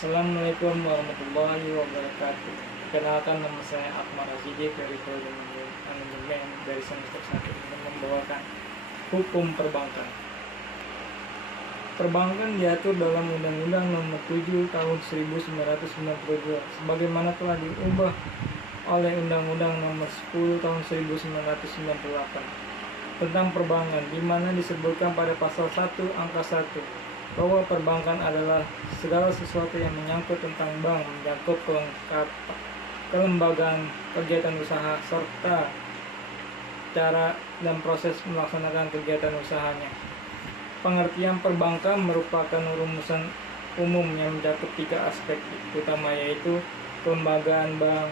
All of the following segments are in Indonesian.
Assalamualaikum warahmatullahi wabarakatuh. Perkenalkan, nama saya Akmal Razidi dari Prodi Manajemen dari semester 1 ini membawakan hukum perbankan. Perbankan diatur dalam Undang-Undang Nomor 7 Tahun 1992 sebagaimana telah diubah oleh Undang-Undang Nomor 10 Tahun 1998 tentang perbankan, di mana disebutkan pada pasal 1 angka 1 bahwa perbankan adalah segala sesuatu yang menyangkut tentang bank, mencakup kelembagaan, kegiatan usaha, serta cara dan proses melaksanakan kegiatan usahanya. Pengertian perbankan merupakan rumusan umum yang mencakup 3 aspek utama, yaitu kelembagaan bank,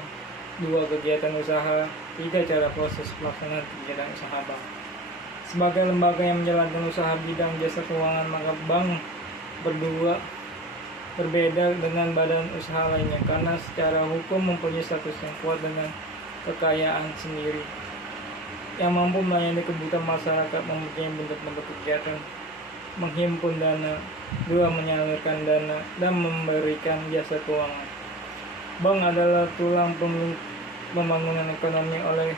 2 kegiatan usaha, 3 cara proses pelaksanaan kegiatan usaha bank. Sebagai lembaga yang menjalankan usaha bidang jasa keuangan, maka bank berbeda dengan badan usaha lainnya karena secara hukum mempunyai status yang kuat dengan kekayaan sendiri yang mampu melayani kebutuhan masyarakat, mempunyai bentuk-bentuk kegiatan menghimpun dana, 2 menyalurkan dana, dan memberikan jasa keuangan. Bank adalah tulang pembangunan ekonomi oleh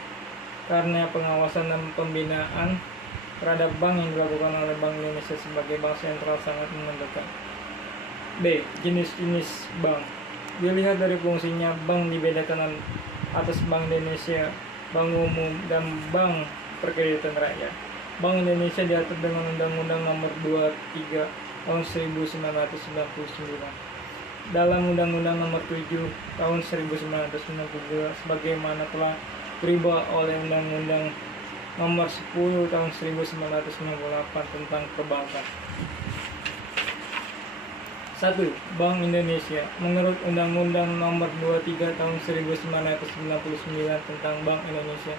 karena pengawasan dan pembinaan terhadap bank yang dilakukan oleh Bank Indonesia sebagai bank sentral sangat menentukan. B. Jenis-jenis bank. Dilihat dari fungsinya, bank dibedakan atas Bank Indonesia, bank umum, dan bank perkreditan rakyat. Bank Indonesia diatur dengan Undang-Undang Nomor 23 Tahun 1999. Dalam Undang-Undang Nomor 7 Tahun 1992 sebagaimana telah berubah oleh Undang-Undang Nomor 10 Tahun 1998 tentang perbankan. 1. Bank Indonesia. Menurut Undang-Undang Nomor 23 Tahun 1999 tentang Bank Indonesia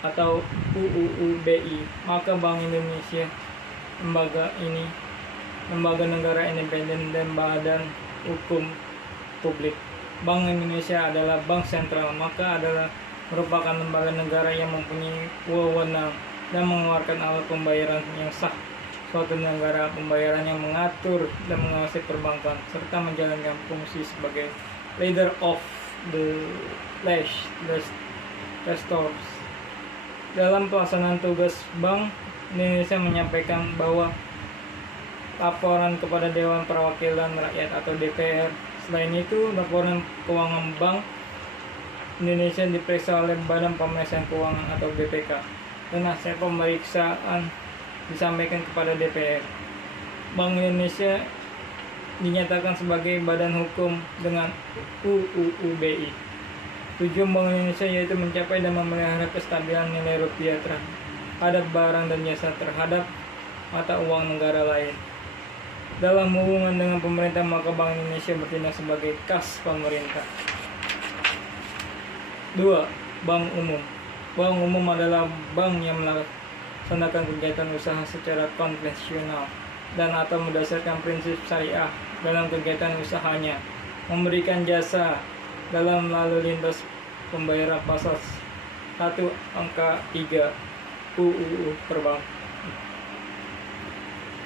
atau UUU BI, maka Bank Indonesia lembaga negara independen dan badan hukum publik. Bank Indonesia adalah bank sentral, maka adalah merupakan lembaga negara yang mempunyai wewenang dan mengeluarkan alat pembayaran yang sah suatu negara, pembayaran yang mengatur dan mengawasi perbankan, serta menjalankan fungsi sebagai leader of the restores. Dalam pelaksanaan tugas, Bank Indonesia menyampaikan bahwa laporan kepada Dewan Perwakilan Rakyat atau DPR. Selain itu, laporan keuangan Bank Indonesia diperiksa oleh Badan Pemeriksa Keuangan atau BPK, dan hasil pemeriksaan disampaikan kepada DPR. Bank Indonesia dinyatakan sebagai badan hukum dengan UUU BI. Tujuan Bank Indonesia yaitu mencapai dan memelihara kestabilan nilai rupiah terhadap barang dan jasa terhadap mata uang negara lain. Dalam hubungan dengan pemerintah, maka Bank Indonesia bertindak sebagai kas pemerintah. 2. Bank umum. Bank umum adalah bank yang melaksanakan kegiatan usaha secara konvensional dan atau berdasarkan prinsip syariah dalam kegiatan usahanya, memberikan jasa dalam lalu lintas pembayaran pasal 1 angka 3 UUU Perbankan.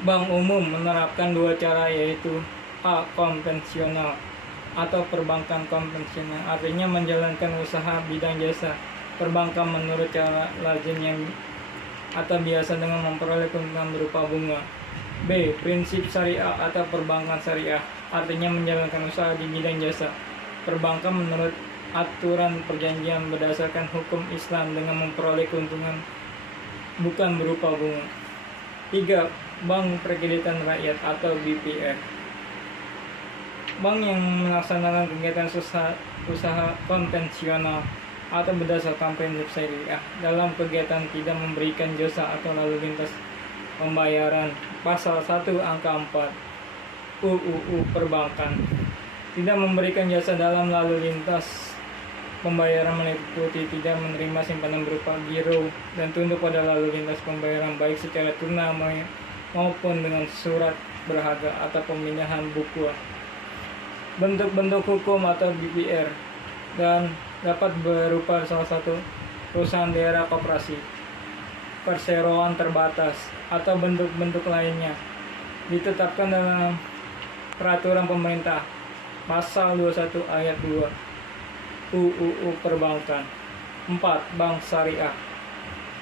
Bank umum menerapkan 2 cara, yaitu A. Konvensional atau perbankan konvensional, artinya menjalankan usaha bidang jasa perbankan menurut cara lazim yang atau biasa dengan memperoleh keuntungan berupa bunga. B. Prinsip syariah atau perbankan syariah, artinya menjalankan usaha di bidang jasa perbankan menurut aturan perjanjian berdasarkan hukum Islam dengan memperoleh keuntungan bukan berupa bunga. 3. Bank Perkreditan Rakyat atau BPR. Bank yang melaksanakan kegiatan usaha konvensional atau berdasarkan prinsip syariah dalam kegiatan tidak memberikan jasa atau lalu lintas pembayaran pasal 1 angka 4 UUU Perbankan. Tidak memberikan jasa dalam lalu lintas pembayaran meliputi tidak menerima simpanan berupa giro dan tunduk pada lalu lintas pembayaran baik secara tunai maupun dengan surat berharga atau pemindahan buku. Bentuk-bentuk hukum atau BPR dan dapat berupa salah satu perusahaan daerah koperasi, perseroan terbatas, atau bentuk-bentuk lainnya ditetapkan dalam peraturan pemerintah Pasal 21 ayat 2 UUU Perbankan. 4. Bank Syariah.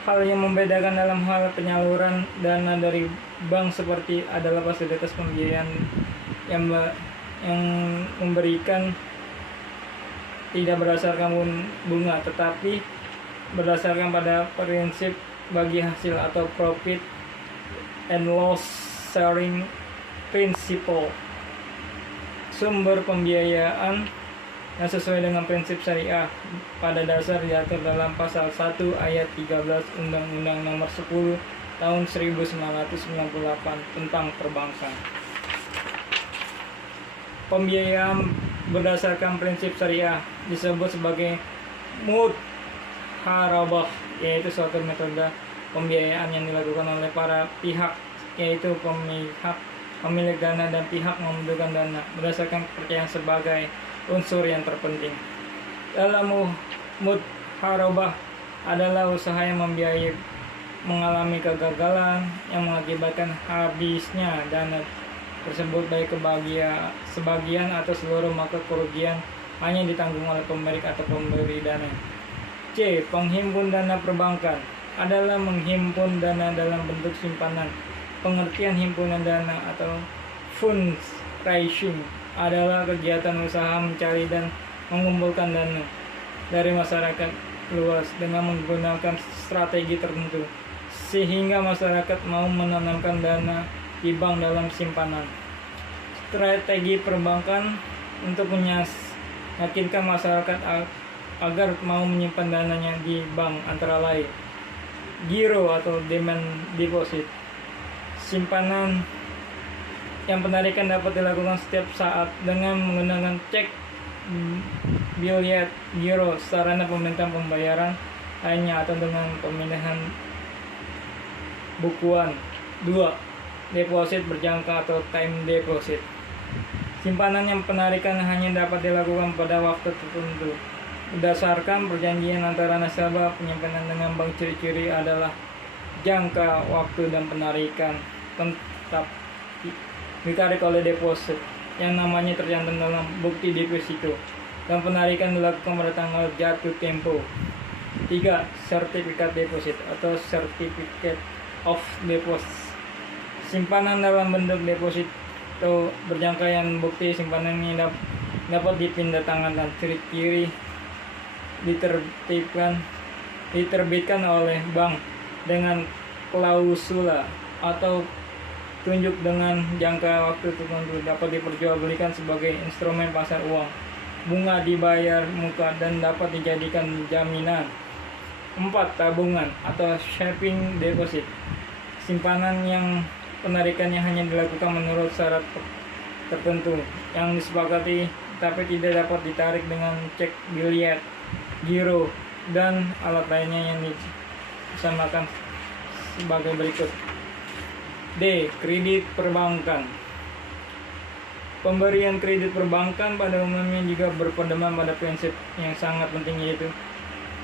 Hal yang membedakan dalam hal penyaluran dana dari bank seperti adalah fasilitas pembiayaan yang memberikan tidak berdasarkan bunga, tetapi berdasarkan pada prinsip bagi hasil atau profit and loss sharing principle. Sumber pembiayaan yang sesuai dengan prinsip syariah pada dasar diatur dalam pasal 1 ayat 13 Undang-Undang Nomor 10 Tahun 1998 tentang perbankan. Pembiayaan berdasarkan prinsip syariah disebut sebagai mudharabah, yaitu suatu metode pembiayaan yang dilakukan oleh para pihak, yaitu pemilik dana dan pihak membutuhkan dana berdasarkan kepercayaan sebagai unsur yang terpenting. Dalam mudharabah adalah usaha yang membiayai mengalami kegagalan yang mengakibatkan habisnya dana tersebut baik sebagian atau seluruh, maka kerugian hanya ditanggung oleh pemilik atau pemberi dana. C. Penghimpun dana perbankan adalah menghimpun dana dalam bentuk simpanan. Pengertian himpunan dana atau fundraising adalah kegiatan usaha mencari dan mengumpulkan dana dari masyarakat luas dengan menggunakan strategi tertentu sehingga masyarakat mau menanamkan dana di bank dalam simpanan. Strategi perbankan untuk meyakinkan masyarakat agar mau menyimpan dananya di bank antara lain giro atau demand deposit, simpanan yang penarikan dapat dilakukan setiap saat dengan menggunakan cek, biliet, giro, sarana pemerintahan pembayaran lainnya atau dengan pemindahan bukuan. 2. Deposit berjangka atau time deposit. Simpanan yang penarikan hanya dapat dilakukan pada waktu tertentu berdasarkan perjanjian antara nasabah penyimpanan dengan bank. Ciri-ciri adalah jangka waktu dan penarikan tetap ditarik oleh deposit yang namanya tercantum dalam bukti deposito dan penarikan dilakukan pada tanggal jatuh tempo. 3. Sertifikat deposit atau certificate of deposit. Simpanan dalam bentuk deposito berjangka yang bukti simpanan ini dapat dipindah tangankan. Ciri-ciri diterbitkan oleh bank dengan klausula atau tunjuk dengan jangka waktu tertentu, dapat diperjualbelikan sebagai instrumen pasar uang, bunga dibayar muka dan dapat dijadikan jaminan. 4. Tabungan atau saving deposit. Simpanan yang penarikannya hanya dilakukan menurut syarat tertentu yang disepakati tapi tidak dapat ditarik dengan cek, biliet, giro dan alat lainnya yang disamakan sebagai berikut. D. Kredit perbankan. Pemberian kredit perbankan pada umumnya juga berpedoman pada prinsip yang sangat penting, yaitu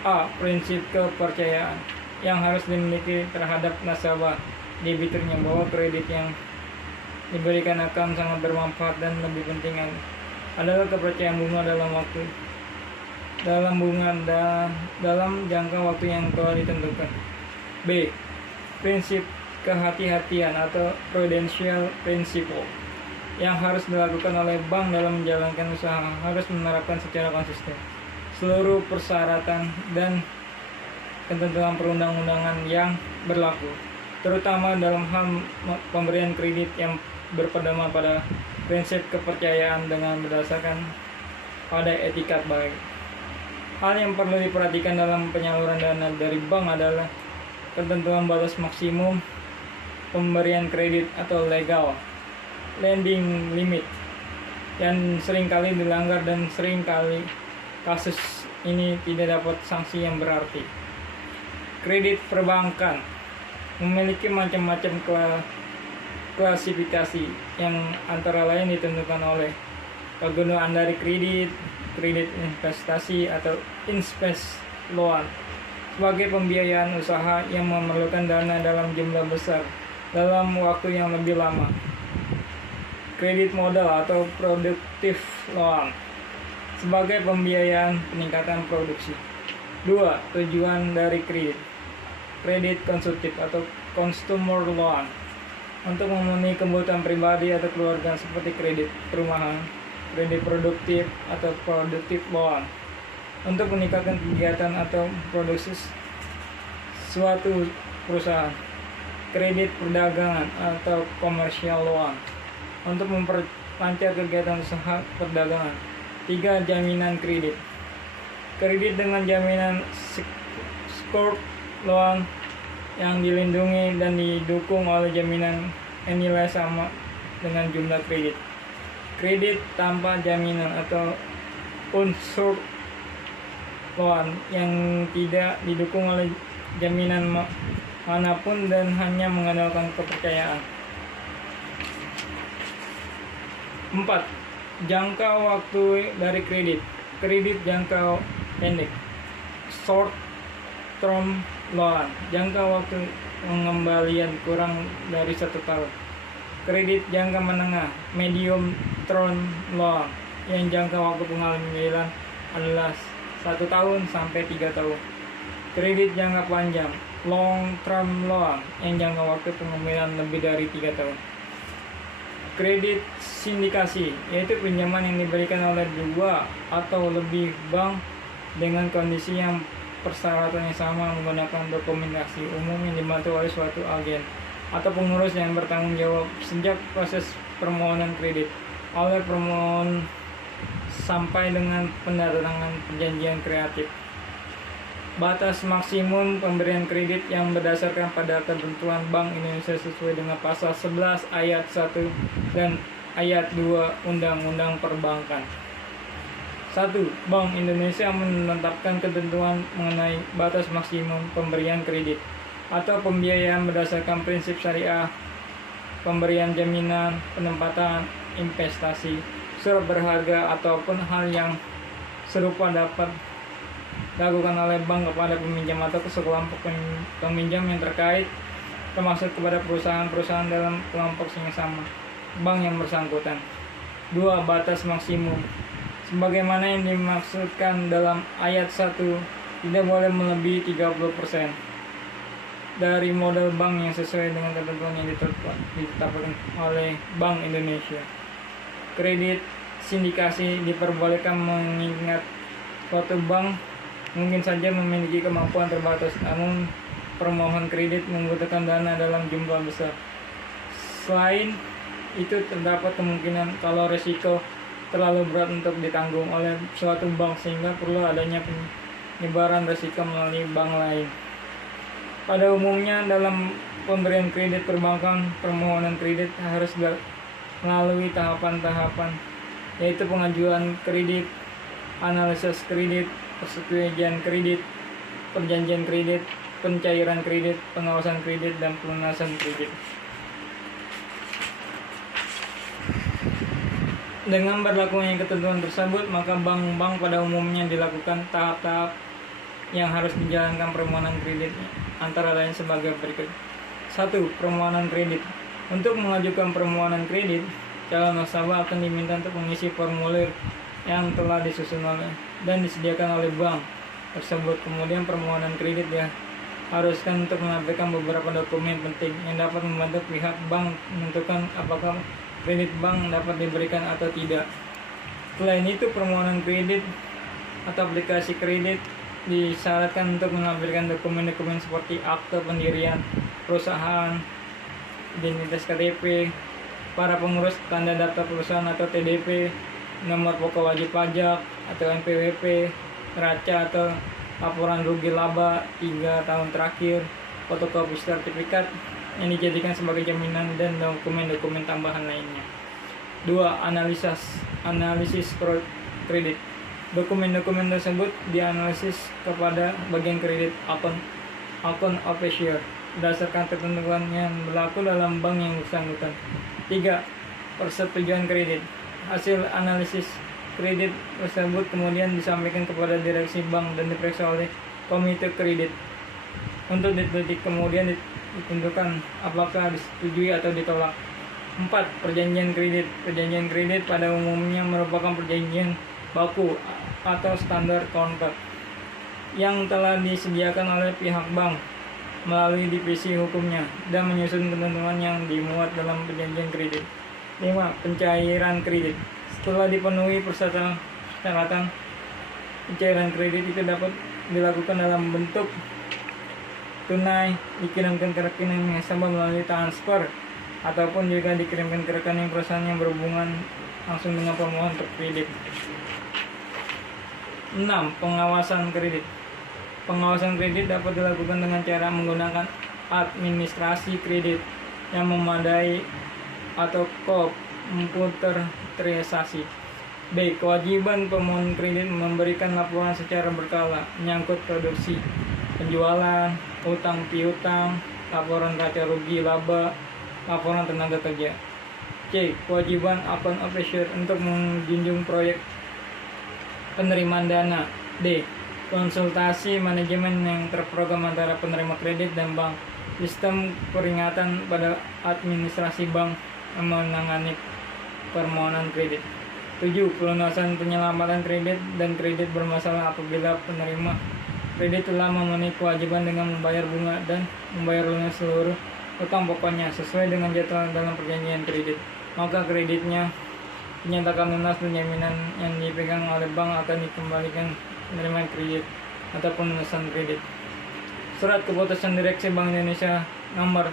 A. Prinsip kepercayaan yang harus dimiliki terhadap nasabah debiturnya bahwa kredit yang diberikan akan sangat bermanfaat dan lebih penting adalah kepercayaan bunga dalam jangka waktu yang telah ditentukan. B. Prinsip kehati-hatian atau prudential principle yang harus dilakukan oleh bank dalam menjalankan usaha harus menerapkan secara konsisten seluruh persyaratan dan ketentuan perundang-undangan yang berlaku, terutama dalam hal pemberian kredit yang berpedoman pada prinsip kepercayaan dengan berdasarkan pada etikat baik. Hal yang perlu diperhatikan dalam penyaluran dana dari bank adalah ketentuan batas maksimum pemberian kredit atau legal lending limit yang seringkali dilanggar dan seringkali kasus ini tidak dapat sanksi yang berarti. Kredit perbankan memiliki macam-macam klasifikasi yang antara lain ditentukan oleh kegunaan dari kredit investasi atau invest loan sebagai pembiayaan usaha yang memerlukan dana dalam jumlah besar dalam waktu yang lebih lama. kredit modal atau produktif loan sebagai pembiayaan peningkatan produksi. 2. Tujuan dari kredit. Kredit konsumtif atau consumer loan untuk memenuhi kebutuhan pribadi atau keluarga seperti kredit perumahan. Kredit produktif atau produktif loan untuk meningkatkan kegiatan atau produksi suatu perusahaan. Kredit perdagangan atau commercial loan untuk memperlancar kegiatan usaha perdagangan. 3. Jaminan kredit. Kredit dengan jaminan secured loan yang dilindungi dan didukung oleh jaminan yang nilai sama dengan jumlah kredit. Kredit tanpa jaminan atau unsecured loan yang tidak didukung oleh jaminan manapun dan hanya mengandalkan kepercayaan. 4. Jangka waktu dari kredit. Kredit jangka pendek, short term loan, jangka waktu pengembalian kurang dari 1 tahun. Kredit jangka menengah, medium term loan, yang jangka waktu pengembalian adalah 1 tahun sampai 3 tahun. Kredit jangka panjang, long term loan, yang jangka waktu pengembalian lebih dari 3 tahun. Kredit sindikasi, yaitu pinjaman yang diberikan oleh 2 atau lebih bank dengan kondisi yang persyaratannya sama menggunakan dokumentasi umum yang dibantu oleh suatu agen atau pengurus yang bertanggung jawab sejak proses permohonan kredit oleh permohon sampai dengan pendatangan perjanjian kreatif. Batas maksimum pemberian kredit yang berdasarkan pada ketentuan Bank Indonesia sesuai dengan pasal 11 ayat 1 dan ayat 2 Undang-Undang Perbankan. 1. Bank Indonesia menetapkan ketentuan mengenai batas maksimum pemberian kredit atau pembiayaan berdasarkan prinsip syariah, pemberian jaminan, penempatan, investasi, surat berharga ataupun hal yang serupa dapat dilakukan oleh bank kepada peminjam atau sekelompok peminjam yang terkait, termasuk kepada perusahaan-perusahaan dalam kelompok yang sama bank yang bersangkutan. 2. Batas maksimum. Sebagaimana yang dimaksudkan dalam ayat 1, tidak boleh melebihi 30% dari modal bank yang sesuai dengan ketentuan yang ditetapkan oleh Bank Indonesia. Kredit sindikasi diperbolehkan mengingat suatu bank mungkin saja memiliki kemampuan terbatas, namun permohon kredit membutuhkan dana dalam jumlah besar. Selain itu, terdapat kemungkinan kalau risiko terlalu berat untuk ditanggung oleh suatu bank sehingga perlu adanya penyebaran risiko melalui bank lain. Pada umumnya dalam pemberian kredit perbankan, permohonan kredit harus melalui tahapan-tahapan, yaitu pengajuan kredit, analisis kredit, persetujuan kredit, perjanjian kredit, pencairan kredit, pengawasan kredit, dan pelunasan kredit. Dengan berlakunya ketentuan tersebut, maka bank-bank pada umumnya dilakukan tahap-tahap yang harus dijalankan permohonan kredit, antara lain sebagai berikut. 1. Permohonan kredit. Untuk mengajukan permohonan kredit, calon nasabah akan diminta untuk mengisi formulir yang telah disusun oleh dan disediakan oleh bank tersebut. Kemudian permohonan kredit diharuskan untuk menampilkan beberapa dokumen penting yang dapat membantu pihak bank menentukan apakah kredit bank dapat diberikan atau tidak. Selain itu, permohonan kredit atau aplikasi kredit disyaratkan untuk menampilkan dokumen-dokumen seperti akte pendirian perusahaan, identitas KTP, para pengurus tanda daftar perusahaan atau TDP, nomor pokok wajib pajak atau NPWP, neraca atau laporan rugi laba 3 tahun terakhir, fotokopi sertifikat yang dijadikan sebagai jaminan, dan dokumen-dokumen tambahan lainnya. 2. Analisis kredit. Dokumen-dokumen tersebut dianalisis kepada bagian kredit account officer berdasarkan ketentuan yang berlaku dalam bank yang bersangkutan. 3. Persetujuan kredit. Hasil analisis kredit tersebut kemudian disampaikan kepada direksi bank dan diperiksa oleh komite kredit untuk kemudian ditentukan apakah disetujui atau ditolak. 4. Perjanjian kredit. Perjanjian kredit pada umumnya merupakan perjanjian baku atau standar kontrak yang telah disediakan oleh pihak bank melalui divisi hukumnya dan menyusun ketentuan yang dimuat dalam perjanjian kredit. 5. Pencairan kredit. Setelah dipenuhi persyaratan, pencairan kredit itu dapat dilakukan dalam bentuk tunai, dikirimkan ke rekening nasabah melalui transfer, ataupun juga dikirimkan ke rekening perusahaan yang berhubungan langsung dengan pemohon kredit. 6. Pengawasan kredit. Pengawasan kredit dapat dilakukan dengan cara menggunakan administrasi kredit yang memadai atau komputerisasi. B. Kewajiban pemohon kredit memberikan laporan secara berkala menyangkut produksi, penjualan, utang piutang, laporan raca rugi laba, laporan tenaga kerja. C. Kewajiban account officer untuk menjunjung proyek penerimaan dana. D. Konsultasi manajemen yang terprogram antara penerima kredit dan bank. Sistem peringatan pada administrasi bank menangani permohonan kredit. 7. Pelunasan penyelamatan kredit dan kredit bermasalah apabila penerima kredit telah memenuhi kewajiban dengan membayar bunga dan membayar lunas seluruh utang pokoknya sesuai dengan jadwal dalam perjanjian kredit, maka kreditnya dinyatakan lunas dan jaminan yang dipegang oleh bank akan dikembalikan penerima kredit atau pelunasan kredit. Surat Keputusan Direksi Bank Indonesia nomor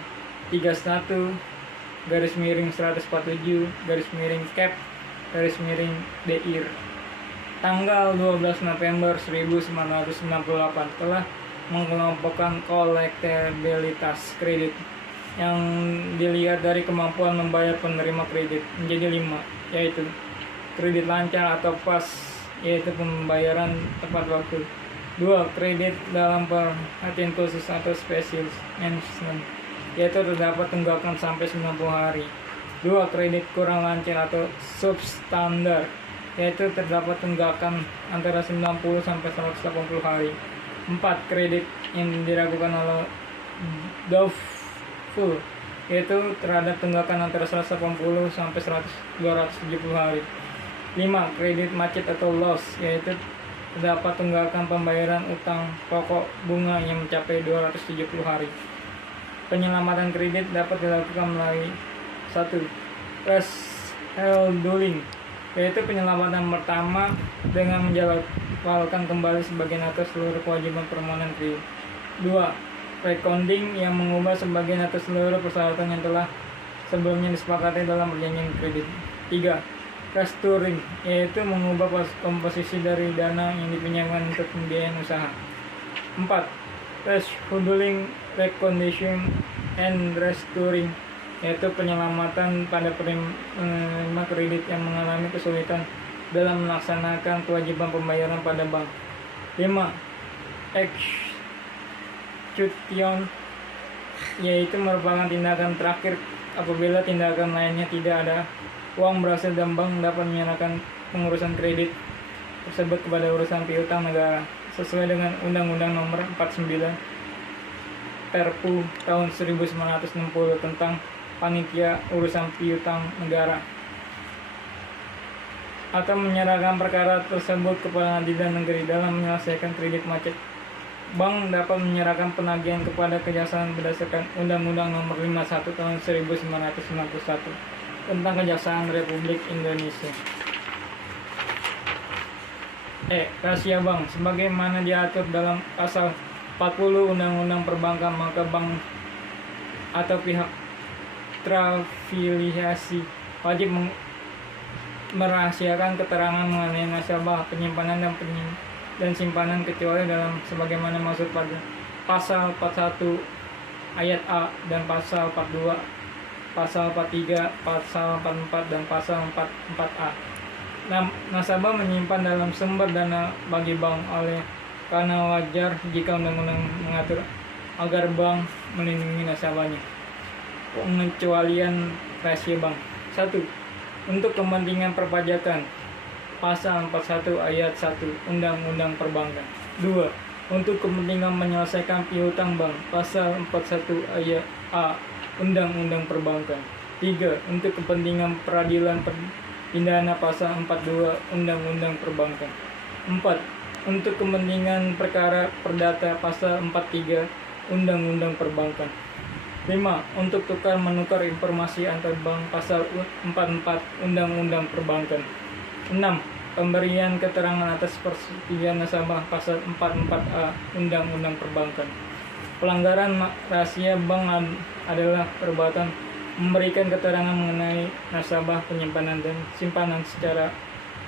31/147/Cap/DIR tanggal 12 November 1998 telah mengelompokkan kolektabilitas kredit yang dilihat dari kemampuan membayar penerima kredit menjadi 5, yaitu kredit lancar atau pas, yaitu pembayaran tepat waktu. 2. Kredit dalam perhatian khusus atau special mention, yaitu terdapat tunggakan sampai 90 hari. 2. Kredit kurang lancar atau substandar, yaitu terdapat tunggakan antara 90 sampai 180 hari. 4. Kredit yang diragukan oleh doubtful, yaitu terhadap tunggakan antara 180 sampai 270 hari. 5. Kredit macet atau loss, yaitu terdapat tunggakan pembayaran utang pokok bunga yang mencapai 270 hari. Penyelamatan kredit dapat dilakukan melalui 1. Rescheduling, yaitu penyelamatan pertama dengan menjadwalkan kembali sebagian atas seluruh kewajiban permohonan kredit. 2. Recording, yang mengubah sebagian atas seluruh persyaratan yang telah sebelumnya disepakati dalam perjanjian kredit. 3. Restructuring, yaitu mengubah komposisi dari dana yang dipinjamkan untuk pembiayaan usaha. 4. Rescheduling, recondition, and restructuring, yaitu penyelamatan pada penerima kredit yang mengalami kesulitan dalam melaksanakan kewajiban pembayaran pada bank. 5. Execution, yaitu merupakan tindakan terakhir apabila tindakan lainnya tidak ada uang berhasil dan bank dapat menyerahkan pengurusan kredit tersebut kepada urusan piutang negara sesuai dengan Undang-Undang Nomor 49 Perpu tahun 1960 tentang Panitia Urusan Piutang Negara, atau menyerahkan perkara tersebut kepada pengadilan negeri dalam menyelesaikan kredit macet. Bank dapat menyerahkan penagihan kepada kejaksaan berdasarkan Undang-Undang Nomor 51 tahun 1991 tentang Kejaksaan Republik Indonesia. Rahasia bank. Sebagaimana diatur dalam pasal 40 Undang-Undang Perbankan, maka bank atau pihak terafiliasi wajib merahasiakan keterangan mengenai nasabah, penyimpanan dan simpanan kecuali dalam sebagaimana maksud pada pasal 41 ayat A dan pasal 42, pasal 43, pasal 44 dan pasal 44A. Nasabah menyimpan dalam sumber dana bagi bank karena wajar jika undang-undang mengatur agar bank melindungi nasabahnya. Pengecualian rahasia bank. 1. Untuk kepentingan perpajakan, pasal 41 ayat 1 Undang-Undang Perbankan. 2. Untuk kepentingan menyelesaikan piutang bank, pasal 41 ayat A Undang-Undang Perbankan. 3. Untuk kepentingan peradilan pidana pasal 42 Undang-Undang Perbankan. 4. Untuk kepentingan perkara perdata pasal 43 Undang-Undang Perbankan. 5. Untuk tukar menukar informasi antar bank pasal 44 Undang-Undang Perbankan. 6. Pemberian keterangan atas persetujuan nasabah pasal 44A Undang-Undang Perbankan. Pelanggaran rahasia bank adalah perbuatan memberikan keterangan mengenai nasabah penyimpanan dan simpanan secara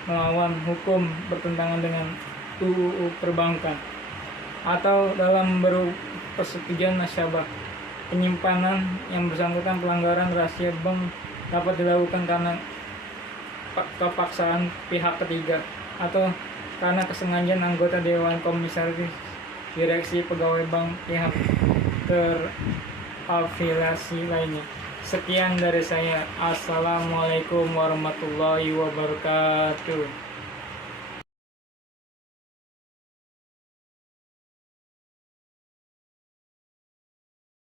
melawan hukum bertentangan dengan UU Perbankan atau dalam persetujuan nasabah penyimpanan yang bersangkutan. Pelanggaran rahasia bank dapat dilakukan karena kepaksaan pihak ketiga atau karena kesengajaan anggota Dewan Komisaris, direksi, pegawai bank, pihak terafiliasi lainnya. Sekian dari saya. Assalamualaikum warahmatullahi wabarakatuh.